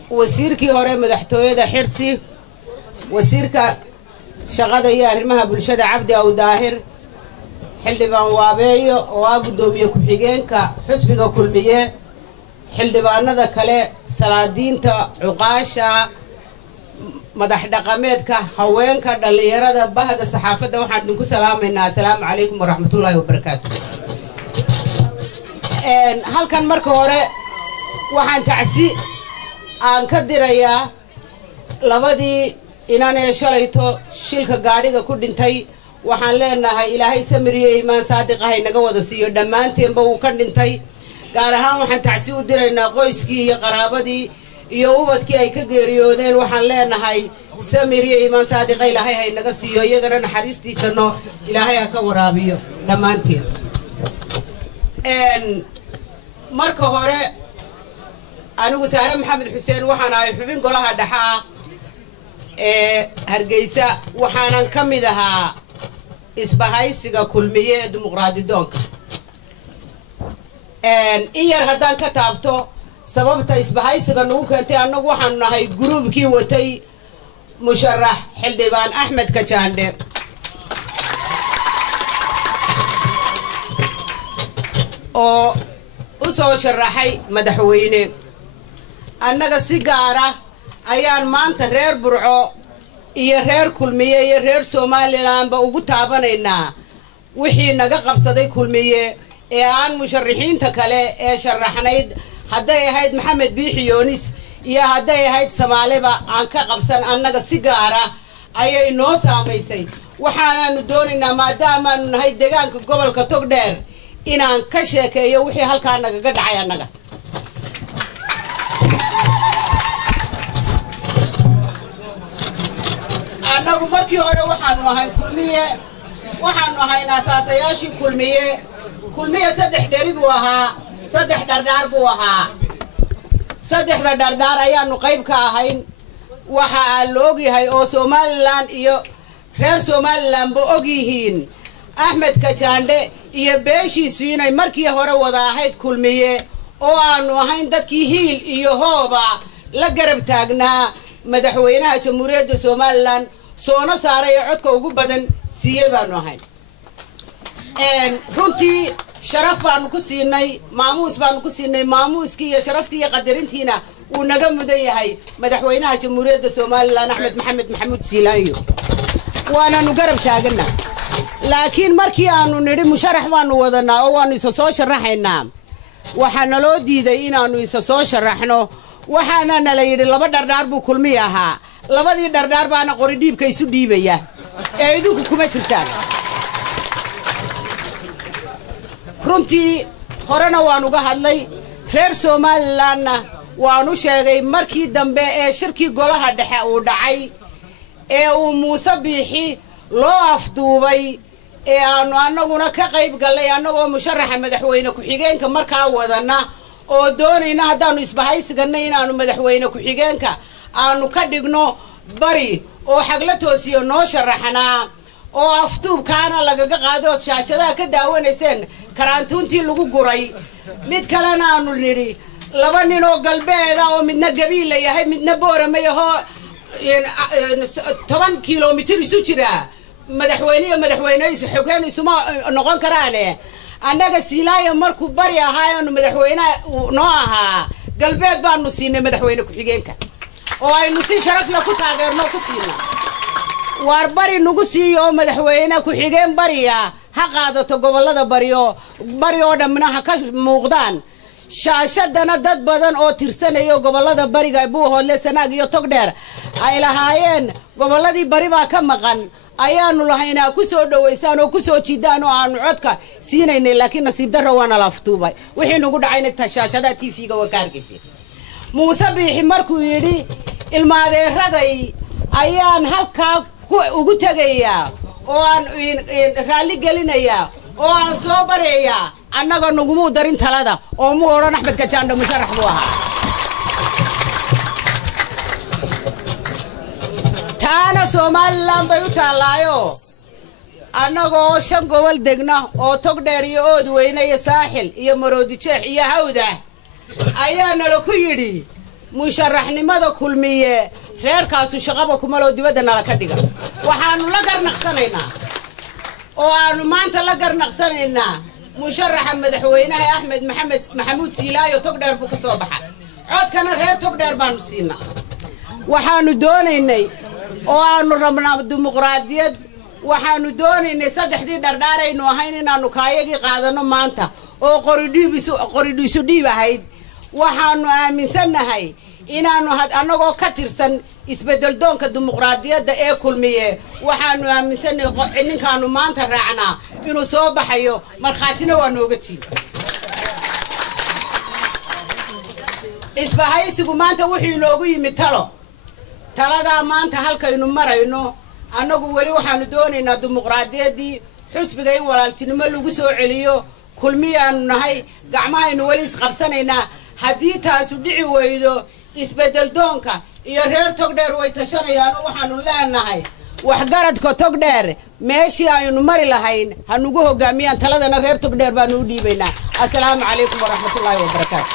wasiirkii hore madaxtooyada xirsi wasiirka shaqada iyo arrimaha bulshada Cabdi Aw Daahir xildhibaan waabeeyo oo ah gudoomiye ku-xigeenka xusbiga kulmiye xildhibaanada kale salaadiinta cuqaasha madax dhaqameedka haweenka dhalinyarada bahda saxaafadda waxaan idinku salaamaynaa assalaamu calaykum waraxmatullaahi wabarakaatuh halkan marka hore waxaan tacsi aan ka dirayaa labadii inanee shalayto shilka gaadhiga ku dhintay waxaan leenahay ilaahay samiriyo iimaan saadiq ah inaga wada siiyo dhammaanteenba wuu ka dhintay gaar ahaan waxaan tacsi u diraynaa qoyskii iyo qaraabadii iyo ubadkii ay ka geeriyoodeen waxaan leenahay samiriyo iimaan saadiqa ilaahay ha inaga siiyo iyagana naxariistii janno ilaahay ha ka waraabiyo dhammaanteen marka hore anigu Saare Maxamed Xuseen waxaan ahay xubin golaha dhaxaa Hargeysa waxaanan ka mid ahaa isbahaysiga kulmiye ee dimuqraadidoonka in yar haddaan ka taabto sababta isbahaysiga nagu keentay annagu waxaanu nahay gruubkii watay musharax xildhibaan Axmed Kajaandhe oo u soo sharaxay madaxweyne annaga si gaara ayaan maanta reer Burco iyo reer kulmiye iyo reer Somalilandba ugu taabanaynaa wixii naga qabsaday kulmiye ee aan musharaxiinta kale ee sharaxnayd hadday ahayd Maxamed Biixi Yoonis iyo hadday ahayd Soomaalida aan ka qabsan annaga si gaara ayay noo saamaysay waxaanu doonaynaa maadaama aanu nahay deegaanka gobolka Togdheer inaan ka sheekeeyo wixii halkaan naga dhacay annaga annagu markii hore waxaanu ahay kulmiye waxaanu ahay asaasayaashii kulmiye saddex dheri buu ahaa saddex dhardhaar buu ahaa saddexda dhardhaar ayaanu qayb ka ahayn waxa aan la ogyahay oo Somaliland iyo reer Somalilandba og yihiin Axmed Kajaandhe iyo beeshiisu inay markii hore wada ahayd kulmiye oo aanu ahayn dadkii hiil iyo hooba la garab taagnaa madaxweynaha jamhuuriyadda Somaliland soona saaray codka ugu badan siiyay baanu ahayn runtii sharaf baanu ku siinay maamuuskii iyo sharaftii iyo qadarintiina uu naga mudan yahay madaxweynaha jamhuuriyadda Somaliland Axmed Maxamed Maxamuud Siilaanyo waanaanu garab taaganaa laakiin markii aanu nidhi musharax baanu wadanaa oo waanu isa soo sharaxaynaa waxaa naloo diiday inaanu isa soo sharaxno waxaana nala yidhi laba dhardhaar buu kulmiye ahaa labadii dhardhaar baana qori dhiibka isu dhiibaya ee idinku kuma jirtaan runtii horena waan uga hadlay reer Somalilandna waanu sheegay markii dambe ee shirkii golaha dhexe uu dhacay ee uu Muuse Biixi loo afduubay ee aanu annaguna ka qayb galay annagoo musharaxa madaxweyne ku-xigeenka markaa wadana oo doonayna haddaanu isbahaysigana inaanu madaxweyne ku-xigeenka aanu ka dhigno bari oo xagla toosiyo noo sharaxnaa oo afduubkaana lagaga qaado shaashadaha ka daawanayseen karaantuuntii lagu guray mid kalena aanu nidhi laba nin oo galbeeda oo midna gabiil la yahay midna boorama yaho 10 kilomitir isu jira madaxweyne isu xogeen isuma noqon karaane annaga Siilaanyo markuu bari ahaayeen madaxweyne noo ahaa galbeed baanu siinay madaxweyne ku-xigeenka oo aynu si sharaf leh ku taageerno ku siinay waar bari nagu siiyo madaxweyne ku-xigeen bariya ha qaadato gobolada bari oo dhamna ha ka muuqdaan shaashadana dad badan oo tirsanayo gobolada bariga Buuhoodle Sanaag iyo Togdheer ay lahaayeen goboladii bari baa ka maqan ayaanu lahaynaa ku soo dhaweysaan oo ku soo jiidaan oo aanu codka siinaynay laakiin nasiib darro waana la aftuubay wixii nagu dhacayna tashaashada TV-ga waa kaarkiisii Muuse Biixi markuu yidhi ilmaadeeraday ayaan halkaa ugu tagayaa oo aan raali gelinayaa oo aan soo bareeyaa annaga naguma darin talada oo mu oran Axmed Kajaandhe musharax buu ahaa taana Somaliland bay u taalaayo annagoo 5 gobol degna oo Togdheer iyo Oodweyne iyo Saaxil iyo Maroodijeex iyo Hawda ayaa nala ku yidhi musharaxnimada kulmiye reerkaasu shaqaba kuma loo dibadana la ka dhiga waxaanu la garnaqsanaynaa oo aanu maanta la garnaqsanaynaa musharaxa madaxweynaha Axmed Maxamuud Siilaayo togdheer buu ka soo baxay codkana reer togdheer baanu siinaa waxaanu doonaynay oo aanu rabnaa dimuqraadiyad waxaanu doonaynay saddexdii dhardhaaraynu ahayn inaanu kaayagii qaadano maanta oo qoridhiisu dhiib ahayd waxaanu aaminsanahay inaanu annagoo ka tirsan isbedel doonka dimuqraadiyadda ee kulmiye waxaanu aaminsanahay ninkaanu maanta raacnaa inuu soo baxayo markhaatina waa nooga jiid isbahaysigu maanta wuxuu inoogu yimid taladaa maanta halkaynu marayno annagu weli waxaanu doonaynaa dimuqraadiyadii xusbiga in walaaltinimo lagu soo celiyo kulmiyaanu nahay gacmahaynu weli isqabsanaynaa haddii taasu dhici weydo isbedel doonka iyo reer togdheer way tashanayaan waxaanu leenahay waxgaradka togdheer meeshii aynu mari lahayn hanugu hogaamiyaan taladana reer togdheer baanu u dhiibaynaa assalaamu calaykum waraxmatullaahi wabarakaatu